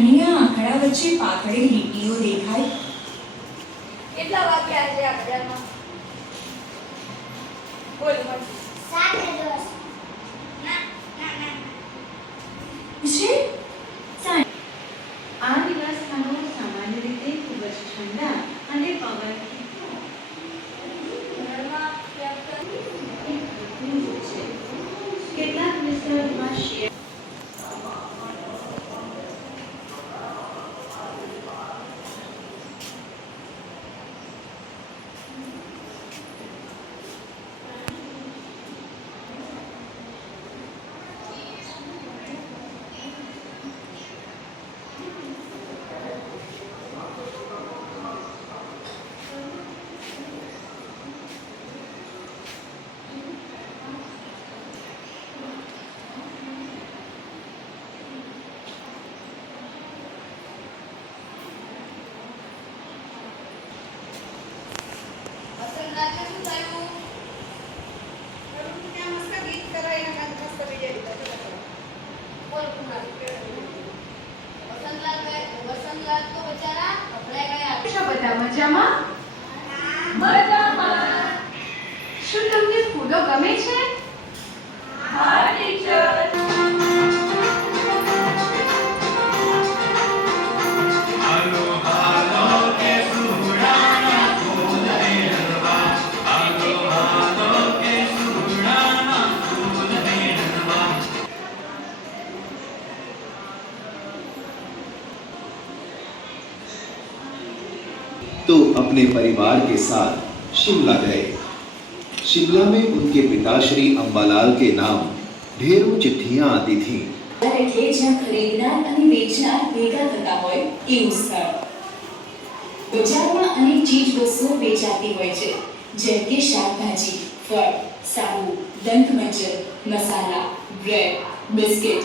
તને આ આંકડા વચ્ચે પાતળી લીટીઓ દેખાય? કેટલા વાગ્યા છે આ ઘડિયાળમાં? બોલ બોલ. 7 ને 10. ના. છે આ નિવાસસ્થાનો સામાન્ય રીતે ખૂબ જ ઠંડા અને પવનથી ઘરમાં કેપ્ટન ભરપૂર છે. કેટલાક વિસ્તારોમાં શેર પસંદ લાગે શું થયું? ત્યાં મસ્ત ગીત કરાવીને મસ્ત બીજે બોલ કુમારી. વસંત લાલ તો બચારા ગભરાઈ ગયા. છો બધા મજામાં? મજામાં. શું તમને ફૂલો ગમે છે? હા ટીચર. तो अपने परिवार के साथ शिमला गए। शिमला में उनके पिता श्री अंबालाल के नाम ढेरों चिट्ठियां आती थीं। એટલે જ્યાં ખરીદનાર અને વેચનાર ભેગા થતા હોય એવું સ્થળ. બજારમાં અનેક ચીજ વસ્તુઓ વેચાતી હોય છે, જેમ કે શાકભાજી, ફળ, સાબુ, દંતમંજન, મસાલા, બ્રેડ, બિસ્કિટ